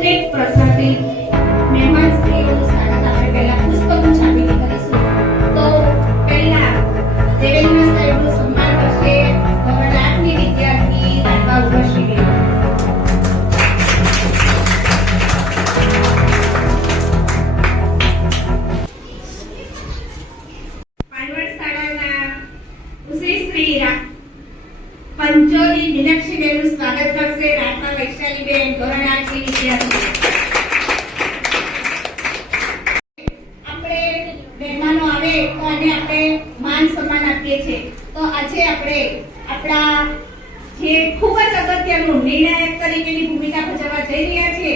એકત્રિત પ્રસાદી મહેમાન શ્રીઓનું સ્વાગત આપણે પહેલા પુષ્પગુચ્છ આપીને કરીશું. તો પહેલા દેવેન્દ્ર સાહેબનું સન્માન કરશે ધોરણ 8 ની વિદ્યાર્થી રાઠવા ઉર્વશીબેન. પાનવડ શાળાના ઉશ્રી પંચોલી મીનાક્ષીબેનનું સ્વાગત કરશે રાઠવા વૈશાલીબેન ધોરણ 8 ની વિદ્યાર્થી. આપણે મહેમાનો આવે તો આને આપણે માન સન્માન આપીએ છીએ. તો આજે આપણે આપણા જે ખૂબ જ અગત્યનું નિર્ણાયક તરીકેની ભૂમિકા ભજવવા જઈ રહ્યા છે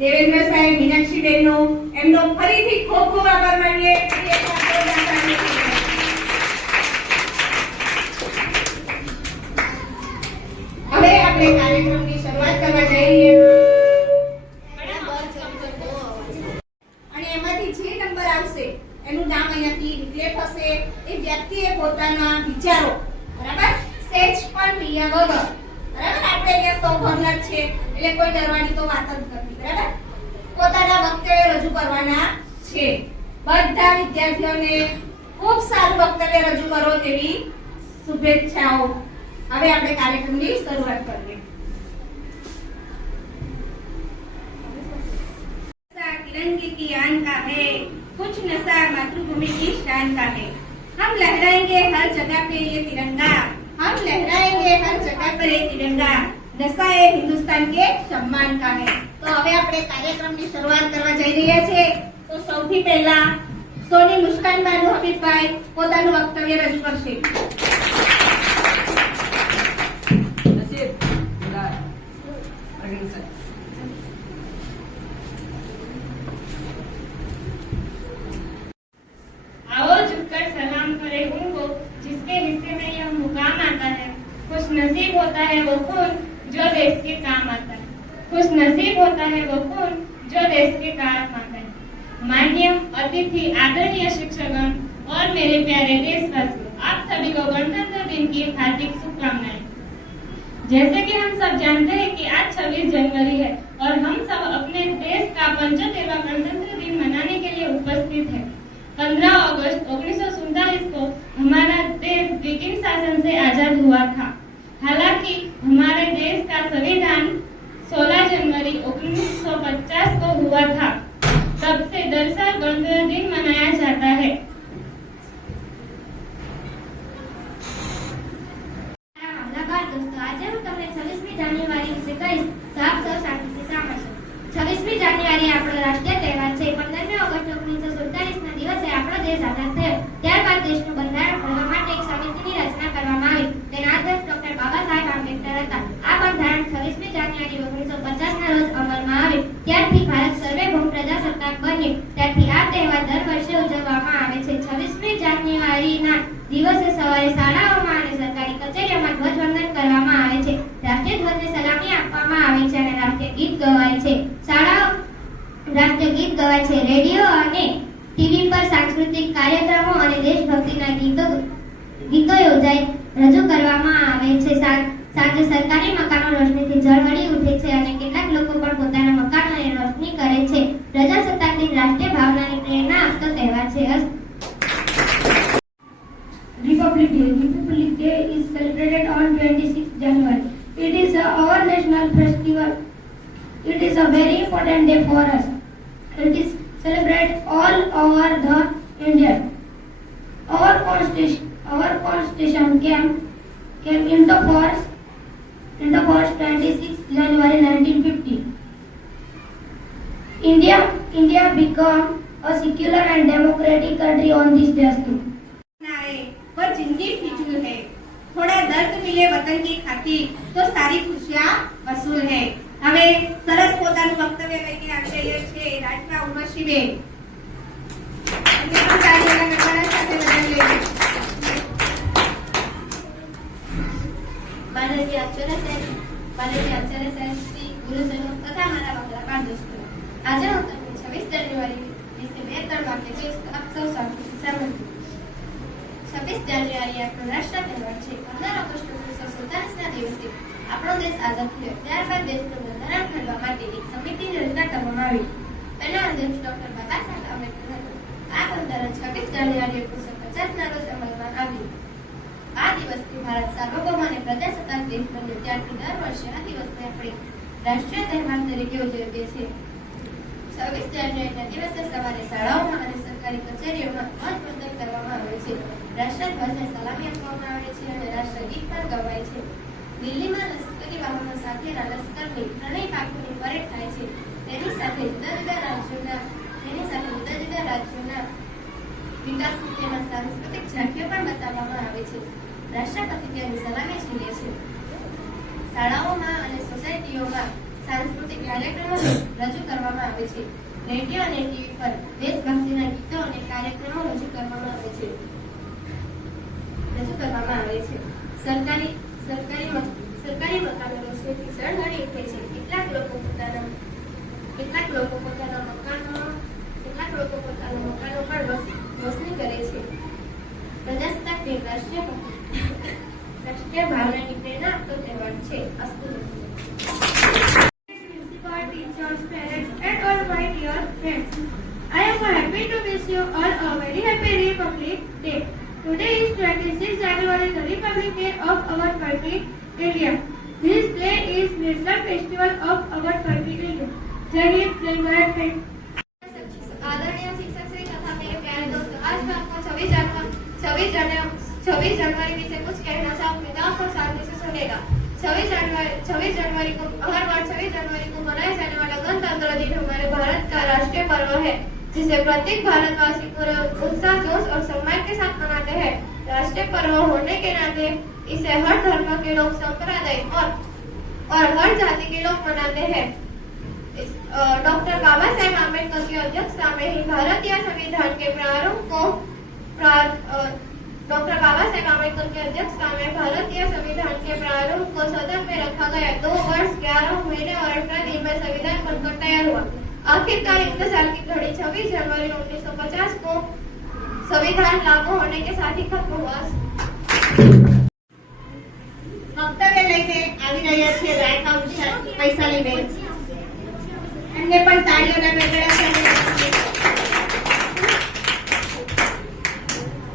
દેવેન્દ્ર સાહેબ મીનાક્ષીબેનનો એમનો ફરીથી ખૂબ ખૂબ આભાર માનીએ. હવે આપણે કાર્યક્રમની શરૂઆત કરવા જઈ રહ્યા અને એમાંથી જે નંબર આવશે એનું નામ અહીંયાથી ડિક્લેર થશે. એ વ્યક્તિએ પોતાના વિચારો બરાબર સેજ પણ પિયા વગર બરાબર આપણે અહીંયા સૌ ભણનાર છે એટલે કોઈ ડરવાની તો વાત જ નથી બરાબર પોતાના વક્તવ્ય રજૂ કરવાના છે. બધા વિદ્યાર્થીઓને ખૂબ સારું વક્તવ્ય રજૂ કરો તેવી શુભેચ્છાઓ. હવે આપણે કાર્યક્રમની શરૂઆત કરીએ. तिरंगे की आन का है कुछ नशा मातृभूमि की शान का है हम लहराएंगे हर जगह पे ये तिरंगा हम लहराएंगे हर जगह पर ये तिरंगा नशा ये हिंदुस्तान के सम्मान का है. तो હવે આપણે કાર્યક્રમની શરૂઆત કરવા જઈ રહ્યા છે. તો સૌથી પહેલા સોની મુસ્કાન બાનુ હબીબભાઈ પોતાનું વક્તવ્ય રજૂ કરશે. आओ झुककर सलाम करें उनको जिसके हिस्से में यह मुकाम आता है. खुश नसीब होता है वो खून जो देश के काम आता है. खुश नसीब होता है वो खून जो देश के काम आता है. माननीय अतिथि आदरणीय शिक्षकगण और मेरे प्यारे देशवासियों, आप सभी को गणतंत्र दिन की हार्दिक शुभकामनाएं. जैसे कि हम सब जानते हैं कि आज 26 जनवरी है और हम सब अपने देश का 75वां गणतंत्र दिन मनाने के लिए उपस्थित हैं. 15 अगस्त 1947 को हमारा देश ब्रिटिश शासन से आजाद हुआ था. हालांकि हमारे देश का संविधान 16 जनवरी 1950 को हुआ था. तब से दरअसल गणतंत्र दिन मनाया जाता है. दोस्तों, आज हम તમને 26મી જાન્યુઆરી વિશે કહીશ તો આપ સૌ શાંતિથી સાંભળશો. 26મી જાન્યુઆરી આપણો રાષ્ટ્રીય તહેવાર છે. 15મી ઓગસ્ટ 1947 ના દિવસે આપણો દેશ આઝાદ થયો. ત્યારબાદ દેશનું બંધારણ ઘડવા માટે એક સમિતિની રચના કરવામાં આવી. તેના અધ્યક્ષ ડોક્ટર બાબા સાહેબ આંબેડકર હતા. આ બંધારણ 26મી જાન્યુઆરી 1950 ના રોજ અમલમાં આવ્યું. ત્યારથી ભારત સર્વભૌમ પ્રજાસત્તાક બન્યું. ત્યારથી આ તહેવાર દર વર્ષે ઉજવવામાં આવે છે. 26મી જાન્યુઆરીના દિવસે સવારે શાળાઓમાં અને સરકારી કચેરીઓમાં ધ્વજવંદન કરવામાં આવે છે. રાષ્ટ્રીય ધ્વજને સલામી આપવામાં આવે છે અને રાષ્ટ્રીય ગીત ગવાય છે. શાળાઓ રાષ્ટ્રીય ગીત ગવાય છે. રેડિયો અને ટીવી પર સાંસ્કૃતિક કાર્યક્રમો અને દેશભક્તિના ગીતો યોજાય રજૂ કરવામાં આવે છે. સાંજે સરકારી મકાનો રોશનીથી ઝળહળી ઉઠે છે અને કેટલાક લોકો પણ પોતાના મકાનોને રોશની કરે છે. પ્રજાસત્તાક દિન રાષ્ટ્રીય ભાવનાની પ્રેરણા આપતો તહેવાર છે. Republic Day is celebrated on 26th January. It is our national festival. It is a very important day for us. It is celebrated all over the India. Our constitution came into force 26th January 1950. India became a secular and democratic country on this day too. पर जिंदगी फिजूल है थोड़ा दर्द मिले वतन की खातिर तो सारी खुशियां वसूल है. હવે સરસ પોતાનું વક્તવ્ય લઈને આવી રહ્યા છે રાઠવા ઉર્વશીબેન. અને પણ કાર્યના કરવાના સાથે લગાવી લેજો. બાલાજી આચાર્ય સાહેબ શ્રી ગુરુજનો તથા મારા વક્તા દોસ્તો, આજે હું તમને 26 જાન્યુઆરી વિશે 2-3 વાક્ય કહીશ તો આપ સૌ શાંતિથી સાંભળજો. 26 જાન્યુઆરી આપણો રાષ્ટ્રીય તહેવાર છે. 15 ઓગસ્ટ 1947 ના દિવસે આપણો દેશ આઝાદ થયો. ત્યારબાદ દેશનું બંધારણ ઘડવા માટે એક સમિતિની રચના આવી. તેના અધ્યક્ષ ડોક્ટર બાબા સાહેબ આંબેડકર હતા. આ બંધારણ 26 જાન્યુઆરી 1950 ના રોજ અમલમાં આવ્યું. આ દિવસથી ભારત સાર્વભૌમ અને પ્રજાસત્તાક દેશ બન્યો ત્યારથી દર વર્ષે આ દિવસને આપણે રાષ્ટ્રીય તહેવાર તરીકે ઉજવીએ છીએ. 26 જાન્યુઆરીના દિવસે સવારે શાળાઓમાં અને સરકારી કચેરીઓમાં ધ્વજવંદન કરવામાં આવે છે. રાષ્ટ્રધ્વજને સલામી આપવામાં આવે છે અને રાષ્ટ્રગીત પણ ગવાય છે. દિલ્હીમાં લશ્કરી વાહનો સાથેના લશ્કરની ત્રણેય પાંખોની પરેડ થાય છે. તેની સાથે જુદા જુદા રાજ્યોના વિકાસની તેમાં સાંસ્કૃતિક ઝાંખીઓ પણ બતાવવામાં આવે છે. રાષ્ટ્રપતિ તેની સલામી ઝીલે છે. શાળાઓમાં અને સોસાયટીઓમાં સાંસ્કૃતિક કાર્યક્રમો રજૂ કરવામાં આવે છે. રેડિયો અને ટીવી પર દેશભક્તિના ગીતો અને કાર્યક્રમો રજૂ કરવામાં આવે છે. સરકારી મકાનો રોશનીથી ઝળહળી ઉઠે છે. કેટલાક લોકો પોતાના મકાનો પણ રોશની કરે છે. પ્રજાસત્તાક દિન રાષ્ટ્રીય ભાવનાની પ્રેરણા આપતો તહેવાર છે. અસ્તુ. Teachers, parents, and all my dear friends. I am happy to wish you all a very happy Republic Day. Today is 26 January, the Republic Day of our country, India. This day is national festival of our country, India. Jai Hind, Jai Bharat. आदरणीय शिक्षक श्री तथा मेरे प्यारे दोस्तों, आज मैं आपको 26 जनवरी विषय कुछ कहना चाहूँगी। आप सब शांति से सुनेगा। 26 जनवरी को हर वर्ष 26 जनवरी को मनाया जाने वाला गणतंत्र दिन हमारे भारत का राष्ट्रीय पर्व है, जिसे प्रत्येक भारतवासी पूरे उत्साह, जोश और सम्मान के साथ मनाते हैं। राष्ट्रीय पर्व होने के नाते इसे हर धर्म के लोग, संप्रदाय और हर जाति के लोग मनाते हैं। डॉक्टर बाबा साहेब आम्बेडकर की अध्यक्षता में ही भारतीय संविधान के प्रारूप को डॉक्टर बाबा साहेब आम्बेडकर की अध्यक्षता में भारतीय संविधान के प्रारूप को सदन में रखा गया। 2 वर्ष 11 महीने और 18 दिन में संविधान बनकर तैयार हुआ। आखिरकार इंतजार की घड़ी 26 जनवरी 1950 को संविधान लागू होने के साथ ही खत्म हुआ। વક્તવ્ય લઈને આવી રહ્યા છે રાયકા પૈસાલી બેન. એમને પણ તાળીઓના ગગડાથી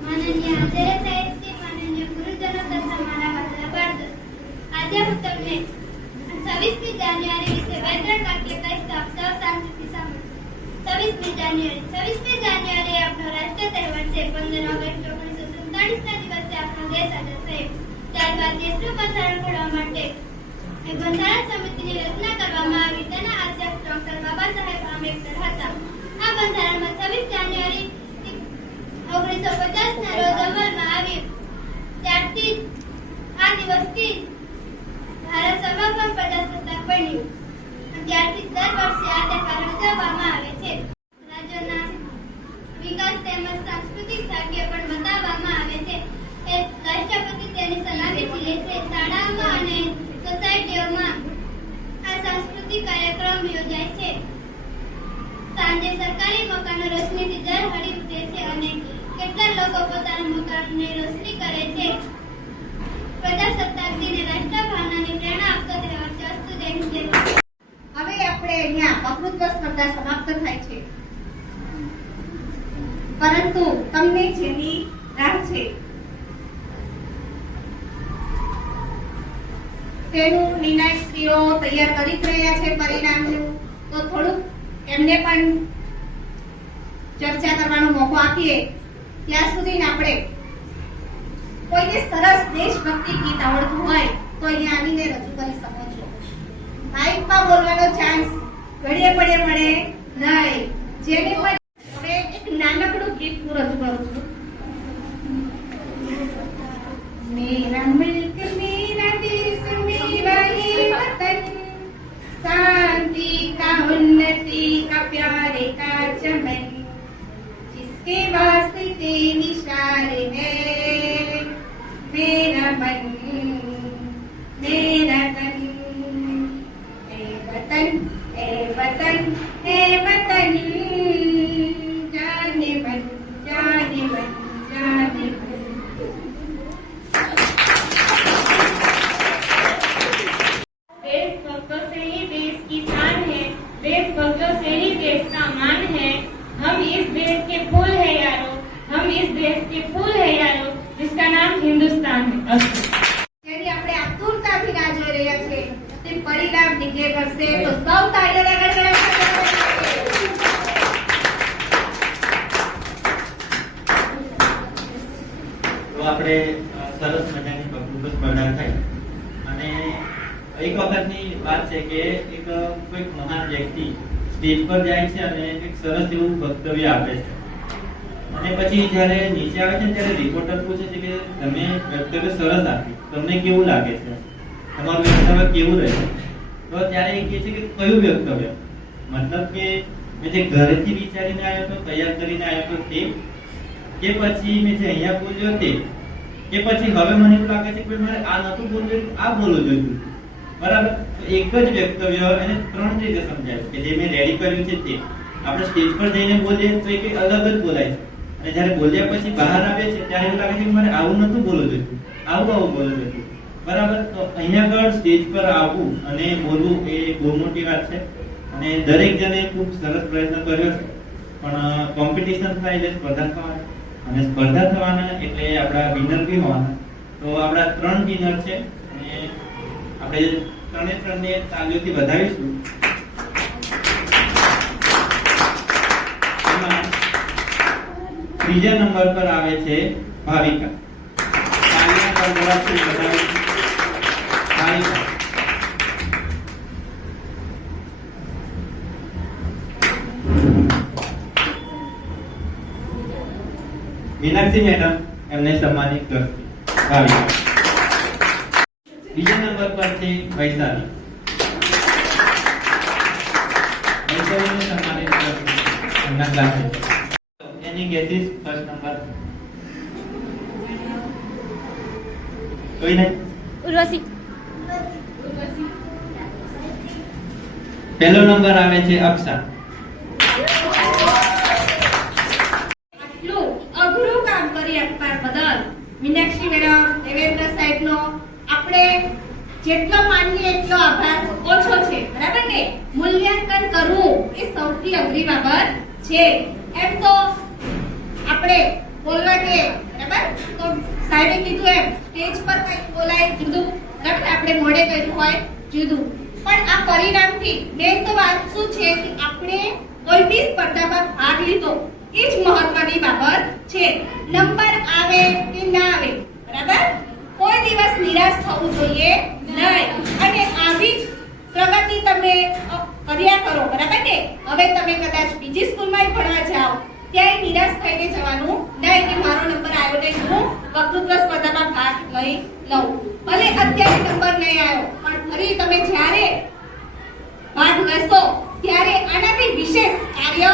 માનનીય આચાર્ય સાહેબજી, માનનીય ગુરુજનો તથા મારા વહાલા બાળ દોસ્તો, આજે હું તમને 26મી જાન્યુઆરી વિશે 2-3 વાક્ય કહીશ. આપ સૌ શાંતિથી સાંભળો. 26મી જાન્યુઆરી આપણો રાષ્ટ્રીય તહેવાર છે. 15 ઓગસ્ટ 1947 ના દિવસે આપણો દેશ આઝાદ થયો. ત્યારબાદ દેશનું બંધારણ ઘડવા માટે એક બંધારણ સમિતિની રચના કરવામાં આવી. તેના અધ્યક્ષ ડોક્ટર બાબા સાહેબ આંબેડકર હતા. આ બંધારણમાં 26 જાન્યુઆરી 1950 ના રોજ અમલમાં આવ્યું. ત્યારથી આ દિવસથી ભારત સાર્વભૌમ પ્રજાસત્તાક બન્યું. ત્યારથી દર વર્ષે આ તહેવાર ઉજવવામાં આવે છે. રાજ્યના વિકાસ તેમજ સાંસ્કૃતિક ભાગ્ય પણ બતાવવામાં આવે છે. રાષ્ટ્રપતિ તેની સલામી લે છે. શાળાઓમાં અને સોસાયટીઓમાં આ સાંસ્કૃતિક કાર્યક્રમ યોજાય છે. સાંજે સરકારી મકાનો રોશનીથી ઝળહળી ઉઠે છે અને કેટલાક લોકો પોતાના મકાનને રોશની કરે છે. પ્રજાસત્તાક દિને રાષ્ટ્રભાવનાની પ્રેરણા આપતો તહેવાર છે. અસ્તુ. જય હિન્દ, જય ભારત. હવે આપણે અહીંયા વક્તૃત્વ સ્પર્ધા સમાપ્ત થાય છે, પરંતુ તમને જેની રાહ છે તેનું નિર્ણયશ્રીઓ તૈયાર કરી જ રહ્યા છે પરિણામનું, તો થોડુંક એમને પણ ચર્ચા કરવાનો મોકો આપીએ. ત્યાં સુધી આપણે કોઈને સરસ દેશભક્તિ ગીત આવડતું હોય તો અહીંયા આવીને રજૂ કરી શકો છો. માઇકમાં બોલવાનો ચાન્સ ઘડીએ પડે મળે નહીં. જેને પણ હવે એક નાનકડું ગીત હું રજૂ કરું છું. मेरा मुल्क मेरा देश मेरा ये वतन, शांति का उन्नति का प्यारे का चमन, जिसके वास्ते निशान है मेरा मन मेरा तन. ए वतन ए वतन ए वतन, देशभक्तों से ही देश का मान है। हम इस देश के फूल है यारो, हम इस देश के फूल है यारो, जिसका नाम हिंदुस्तान है। જેની આપણે આતુરતાથી રાહ જોઈ રહ્યા છે તે પરિણામ ડિક્લેર કરશે તો સૌ તાળીઓ તો આપણે સરસ મજાની વક્તૃત્વ સ્પર્ધા થઈ અને એક વખતની વાત છે કે એક કોઈક મહાન વ્યક્તિ સ્ટેજ પર જાય છે અને એક સરસ એવું વક્તવ્ય આપે છે અને પછી જ્યારે નીચે આવે છે ત્યારે રિપોર્ટર પૂછે છે કે તમે વક્તવ્ય સરસ આપ્યું, તમને કેવું લાગે છે, તમારું વક્તવ્ય કેવું રહ્યું? તો ત્યારે એ કહે છે કે કયું વક્તવ્ય, મતલબ કે મેં જે ઘરેથી વિચારીને આવ્યો હતો, તૈયાર કરીને આવ્યો હતો તે, કે પછી મેં જે અહીંયા બોલ્યો તે, કે પછી હવે મને એવું લાગે છે કે મારે આ નતું બોલવું, આ બોલવું જોઈએ, બરાબર? તો એક જ વક્તવ્ય એને ત્રણ રીતે સમજાય કે જે મેં રેડી કર્યું છે તે આપણે સ્ટેજ પર જઈને બોલીએ તો એક અલગ જ બોલાય છે અને જ્યારે બોલ્યા પછી બહાર આવે છે ત્યારે એવું લાગે છે કે મારે આવું નતું બોલવું જોઈએ, આવું બોલવું જોઈએ, બરાબર? તો અહીંયા આગળ સ્ટેજ પર આવવું અને બોલવું એ બહુ મોટી વાત છે અને દરેક જણે ખૂબ સરસ પ્રયત્ન કર્યો છે, પણ કોમ્પિટિશન થાય એટલે સ્પર્ધા થવાની અને સ્પર્ધા થવાના એટલે આપણા વિનર બી હોવાના. તો આપણા 3 વિનર છે અને આપણે ત્રણે તાલીઓથી વધાવીશું. એમાં ત્રીજા નંબર પર આવે છે ભાવિકા. તાલીના ગણગણાટથી વધાવીશું ભાવિકા. મીનાક્ષી મેડમ એમને સન્માનિત કરશે. ભાવિકા. બીજા નંબર પર છે વૈશાલી. વૈશાલીને સન્માનિત કરશે એમના ક્લાસે. એની ગેસીસ ફર્સ્ટ નંબર કોઈ નહીં? ઉર્વશી. પહેલો નંબર આવે છે અક્ષા. આટલું અઘરું કામ કરી આપવા બદલ મીનાક્ષી મેડમ, દેવેન્દ્ર સાહેબનો આપણે જેટલો માનીએ એટલો આભાર ઓછો છે, બરાબર ને? મૂલ્યાંકન કરવું એ સૌથી અઘરી બાબત છે. એમ તો આપણે બોલવા કે બરાબર, તો સાહેબે કીધું એમ સ્ટેજ પર કંઈક બોલાય જુદું, બરાબર? આપણે મોઢે કર્યું હોય જુદું, પણ આ પરિણામથી મેન તો વાત શું છે કે આપણે કોઈ બી સ્પર્ધામાં ભાગ લીધો એ જ મહત્વની બાબત છે. નંબર આવે કે ના આવે, બરાબર, કોઈ દિવસ નિરાશ થવું જોઈએ નહીં અને આવી જ પ્રગતિ તમે કર્યા કરો, બરાબર ને? હવે તમે કદાચ બીજી સ્કૂલમાં ભણવા જાઓ ત્યારે નિરાશ થઈને જવાનું નહીં કે મારો નંબર આવ્યો નહીં, હું વક્તૃત્વ સ્પર્ધામાં ભાગ લઈ લઉં. ભલે અત્યારે નંબર નહીં આવ્યો પણ ફરી તમે જ્યારે ભાગ લેશો ત્યારે આનાથી વિશેષ કાર્ય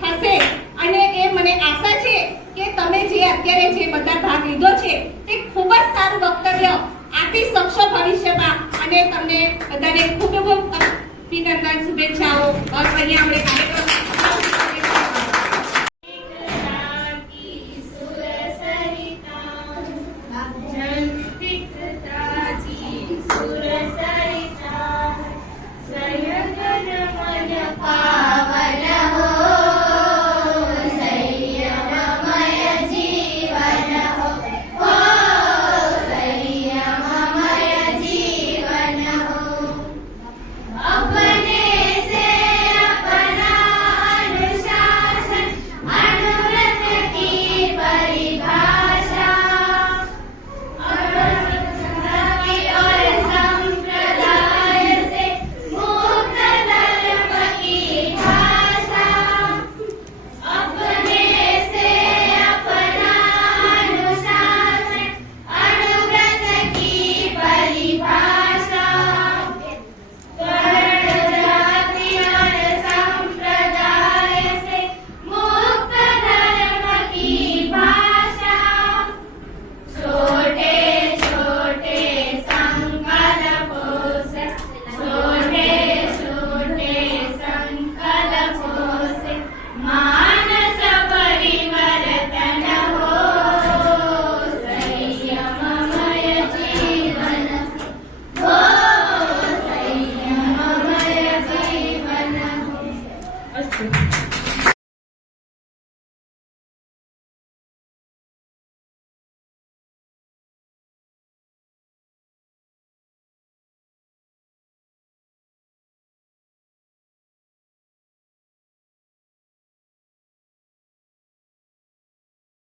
થશે અને એ મને આશા છે કે તમે જે અત્યારે જે બધા ભાગ લીધો છે તે ખૂબ જ સારું વક્તવ્ય આપી શકશો ભવિષ્યમાં અને તમને બધાને ખૂબ ખૂબ અભિનંદન, શુભેચ્છાઓ. અહીંયા આપણે